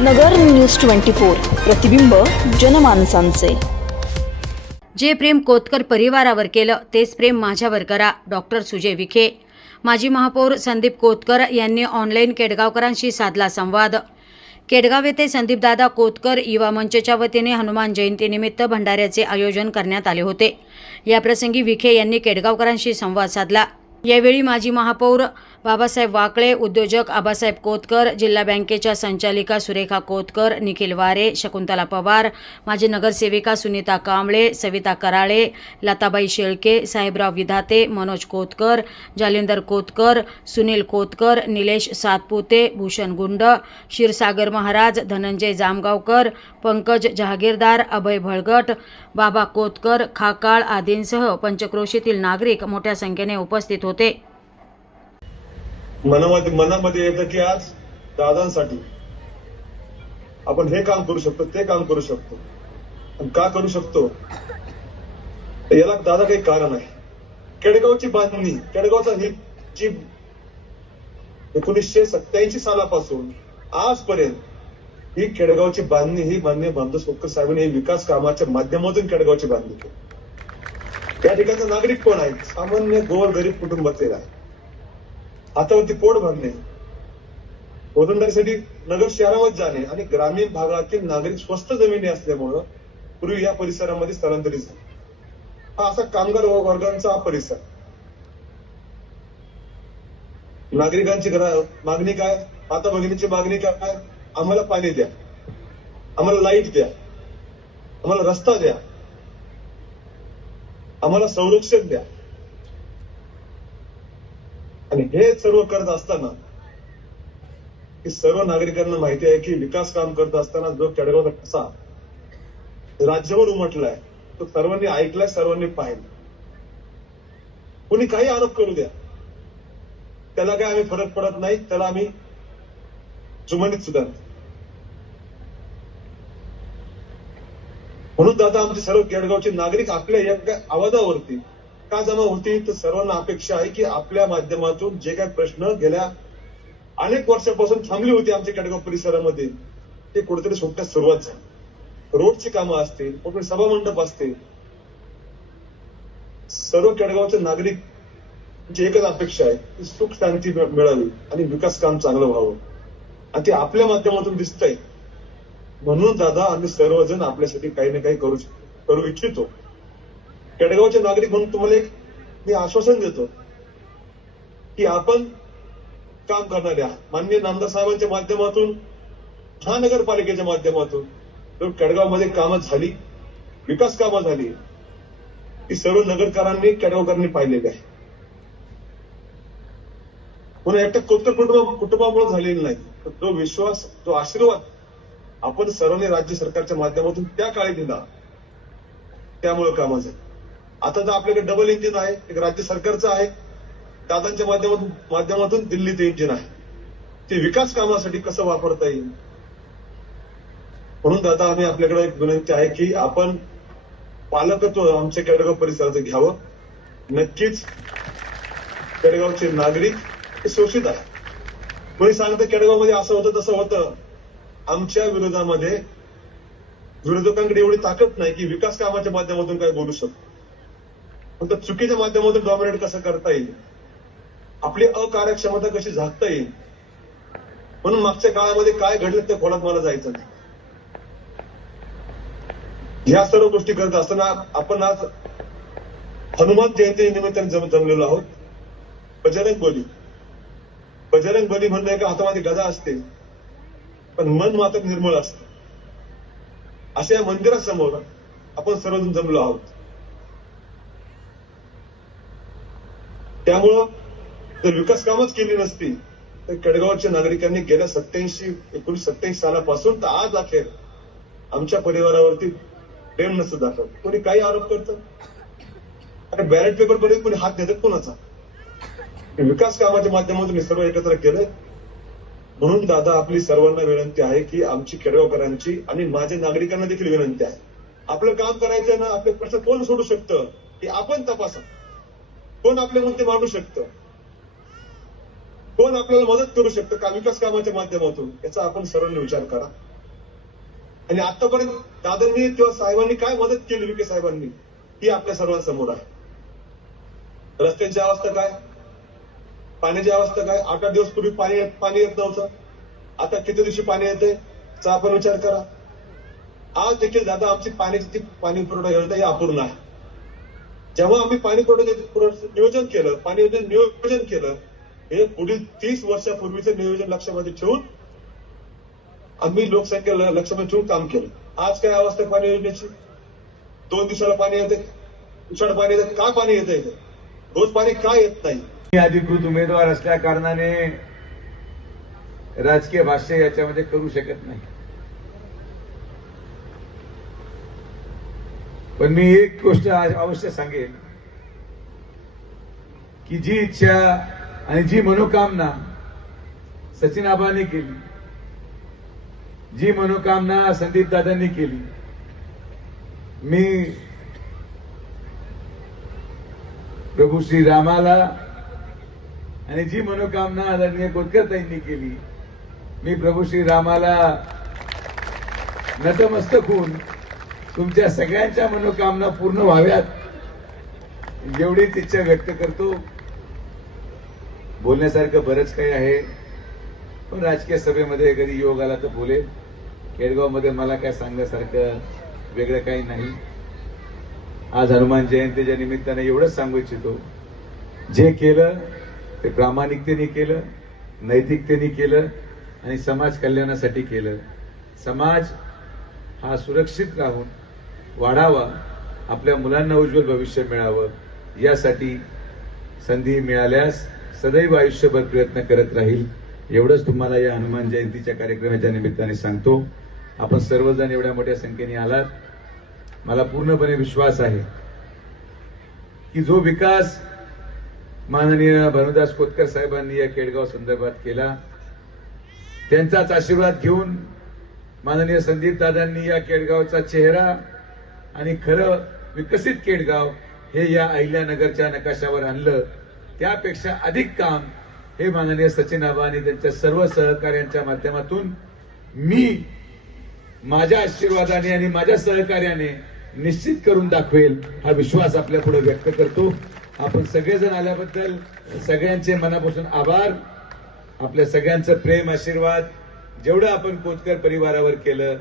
नगर news twenty four प्रतिबिंब जनमानसांचे. जे प्रेम कोतकर परिवारावर केलं तेच प्रेम माझ्यावर करा डॉक्टर सुजय विखे. माजी महापौर संदीप कोतकर यांनी ऑनलाईन केडगावकरांशी साधला संवाद. केडगाव येथे संदीपदादा कोतकर युवा मंचच्या वतीने हनुमान जयंतीनिमित्त भंडाऱ्याचे आयोजन करण्यात आले होते. याप्रसंगी विखे यांनी केडगावकरांशी संवाद साधला. यावेळी माजी महापौर बाबासाहेब वाकळे उद्योजक आबासाहेब कोतकर जिल्हा बँकेच्या संचालिका सुरेखा कोतकर निखिल वारे शकुंतला पवार माजी नगरसेविका सुनीता कांबळे सविता कराळे लताबाई शेळके साहेबराव विधाते मनोज कोतकर जालिंदर कोतकर सुनील कोतकर निलेश सातपुते भूषण गुंड क्षीरसागर महाराज धनंजय जामगावकर पंकज जहागीरदार अभय भळगट बाबा कोतकर खाकाळ आदींसह पंचक्रोशीतील नागरिक मोठ्या संख्येने उपस्थित होते. मनामध्ये मनामध्ये येतं की आज दादांसाठी आपण हे काम करू शकतो ते काम करू शकतो. का करू शकतो? याला दादा काही कारण आहे. केडगावची बांधणी केडगावचा ही जी एकोणीसशे सत्याऐंशी सालापासून आजपर्यंत ही केडगावची बांधणी ही मान्य बांधव सोपकर साहेबांनी विकास कामाच्या माध्यमातून केडगावची बांधणी केली. त्या ठिकाणचा नागरिक कोण आहे? सामान्य गोर गरीब कुटुंबातील आहे. हातावरती पोट भरणे रोजंदारीसाठी नगर शहरामध्ये जाणे आणि ग्रामीण भागातील नागरिक स्वस्त जमिनी असल्यामुळं पूर्वी या परिसरामध्ये स्थलांतरित झाले. हा असा कामगार वर्गांचा हा परिसर. नागरिकांची मागणी काय? आता भगिनीची मागणी काय? आम्हाला पाणी द्या. आम्हाला लाइट द्या. आम्हाला रस्ता द्या. आम्हाला संरक्षण द्या. आणि हे सर्व करत असताना की सर्व नागरिकांना माहिती आहे की विकास काम करत असताना जो केडगावचा कसा राज्यभर उमटलाय तो सर्वांनी ऐकलाय सर्वांनी पाहिलं कोणी काही आरोप करू द्या. त्याला काय आम्ही फरक पडत नाही त्याला आम्ही जुमानीत सुद्धा म्हणून दादा आमचे सर्व केडगावचे नागरिक आपल्या या आवाजावरती का जमा होती? तर सर्वांना अपेक्षा आहे की आपल्या माध्यमातून जे काही प्रश्न गेल्या अनेक वर्षापासून थांबली होती आमच्या केडगाव परिसरामध्ये ते कुठेतरी सुटण्यास सुरुवात झाली. रोडची कामं असतील कुठे सभा मंडप असतील सर्व केडगावचे नागरिक एकच अपेक्षा आहे की सुख शांती मिळावी आणि विकास काम चांगलं व्हावं. आणि ते आपल्या माध्यमातून दिसतंय. म्हणून दादा आम्ही सर्वजण आपल्यासाठी काही ना काही करू करू इच्छितो. केडगावचे नागरिक म्हणून तुम्हाला एक मी आश्वासन देतो की आपण काम करणारे आहात. माननीय नामदार साहेबांच्या माध्यमातून महानगरपालिकेच्या माध्यमातून केडगावमध्ये कामं झाली विकास कामं झाली ती सर्व नगरकरांनी केडगावकरांनी पाहिलेली आहे पुन्हा एकट्या कोतकर कुटुंब कुटुंबामुळे झालेली नाही. तर तो विश्वास तो आशीर्वाद आपण सर्वांनी राज्य सरकारच्या माध्यमातून त्या काळी दिला. त्यामुळे कामं झाली. आता तर आपल्याकडे डबल इंजिन आहे एक राज्य सरकारचं आहे. दादांच्या माध्यमातून माध्यमातून दिल्लीचं इंजिन आहे. ते विकास कामासाठी कसं वापरता येईल? म्हणून दादा आम्ही आपल्याकडे एक विनंती आहे की आपण पालकत्व आमच्या केडगाव परिसराचं घ्यावं. नक्कीच केडगावचे नागरिक हे शोषित आहे कोणी सांगतं केडगावमध्ये असं होतं तसं होतं. आमच्या विरोधामध्ये विरोधकांकडे एवढी ताकद नाही की विकास कामाच्या माध्यमातून काय बोलू शकतो. फक्त चुकीच्या माध्यमातून डॉमिनेट कसं करता येईल? आपली अकार्यक्षमता कशी झाकता येईल? म्हणून मागच्या काळामध्ये काय घडलं त्या खोलात मला जायचं नाही. ह्या सर्व गोष्टी करत असताना आपण आज हनुमान जयंती निमित्ताने जम जमलेलो आहोत. बजरंग बली. बजरंग बली म्हणलं एका हातामध्ये गदा असते. पण मन मात्र निर्मळ असत. अशा या मंदिरासमोर आपण सर्वजण जमलो आहोत. त्यामुळं जर विकास कामच केली नसती तर केडगावच्या नागरिकांनी गेल्या सत्याऐंशी एकोणीशे सत्याऐंशी सालापासून तर आज अखेर आमच्या परिवारावरती प्रेम नसतं दाखवत. कोणी काही आरोप करतं? आणि बॅलेट पेपरमध्ये कोणी हात देतात कोणाचा? विकास कामाच्या माध्यमातून सर्व एकत्र केलंय म्हणून दादा आपली सर्वांना विनंती आहे की आमची केडगावकरांची आणि माझ्या नागरिकांना देखील विनंती आहे. आपलं काम करायचं ना आपले प्रश्न कोण सोडू शकतं हे आपण तपासा. कोण आपले मुद्दे मांडू शकतं? कोण आपल्याला मदत करू शकतं का विकास कामाच्या माध्यमातून? याचा आपण सर्वांनी विचार करा. आणि आतापर्यंत दादांनी किंवा साहेबांनी काय मदत केली विखे साहेबांनी ही आपल्या सर्वांसमोर आहे. रस्त्यांची अवस्था काय? पाण्याची अवस्था काय? आठ आठ दिवस पूर्वी पाणी पाणी येत नव्हतं. आता किती दिवशी पाणी येते चा आपण विचार करा. आज देखील दादा आमची पाण्याची पाणी पुरवठा योजना ही अपूर्ण आहे. जेव्हा आम्ही पाणी पुरवठा नियोजन केलं पाणी योजनेचं नियोजन केलं हे पुढील तीस वर्षापूर्वीचं नियोजन लक्षामध्ये ठेवून आम्ही लोकसंख्या लक्षामध्ये ठेवून काम केलं. आज काय अवस्था पाणी योजनेची? दोन दिवसाला पाणी येते उसाड पाणी येते का? पाणी येतं रोज पाणी का येत नाही? मी अधिकृत उमेदवार असल्या कारणाने राजकीय भाष्य याच्यामध्ये करू शकत नाही. पण मी एक गोष्ट अवश्य सांगेन की जी इच्छा आणि जी मनोकामना सचिन आबांनी केली जी मनोकामना संदीप दादांनी केली मी प्रभू श्री रामाला आणि जी मनोकामना आदरणीय कोतकरताईंनी केली मी प्रभू श्री रामाला नतमस्तक होऊन तुमच्या सगळ्यांच्या मनोकामना पूर्ण व्हाव्यात एवढीच इच्छा व्यक्त करतो. बोलण्यासारखं बरंच काही आहे पण राजकीय सभेमध्ये कधी योग आला तर बोलेल. केडगावमध्ये मला काय सांगण्यासारखं वेगळं काही नाही. आज हनुमान जयंतीच्या निमित्ताने एवढंच सांगू इच्छितो. जे केलं ते प्रामाणिकतेने केलं नैतिकतेने केलं आणि समाज कल्याणासाठी केलं. समाज हा सुरक्षित राहून वाढावा आपल्या मुलांना उज्ज्वल भविष्य मिळावं यासाठी संधी मिळाल्यास सदैव आयुष्यभर प्रयत्न करत राहील. एवढंच तुम्हाला या हनुमान जयंतीच्या कार्यक्रमाच्या निमित्ताने सांगतो. आपण सर्वजण एवढ्या मोठ्या संख्येने आलात. मला पूर्णपणे विश्वास आहे की जो विकास माननीय भानुदास खोतकर साहेबांनी या केडगाव संदर्भात केला. त्यांचाच आशीर्वाद घेऊन माननीय संदीप दादांनी या केडगावचा चेहरा आणि खरं विकसित केडगाव हे या अहिल्यानगरच्या नकाशावर आणलं. त्यापेक्षा अधिक काम हे माननीय सचिन आबा आणि त्यांच्या सर्व सहकार्यांच्या माध्यमातून मी माझ्या आशीर्वादाने आणि माझ्या सहकार्याने निश्चित करून दाखवेल हा विश्वास आपल्या पुढे व्यक्त करतो. आपण सगळेजण आल्याबद्दल सगळ्यांचे मनापासून आभार. आपल्या सगळ्यांचं प्रेम आशीर्वाद जेवढं आपण कोतकर परिवारावर केलं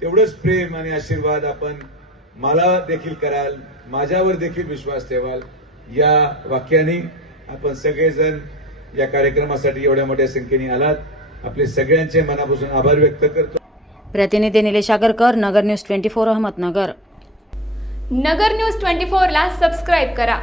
तेवढंच प्रेम आणि आशीर्वाद आपण मला देखील कराल माझ्यावर देखील विश्वास ठेवाल या वाक्याने आपण सगळेजण या कार्यक्रमासाठी एवढ्या मोठ्या संख्येने आलात. आपले सगळ्यांचे मनापासून आभार व्यक्त करतो. प्रतिनिधी Nilesh Agarkar Nagar news twenty four Ahmednagar. Nagar news twenty फोरला सबस्क्राईब करा.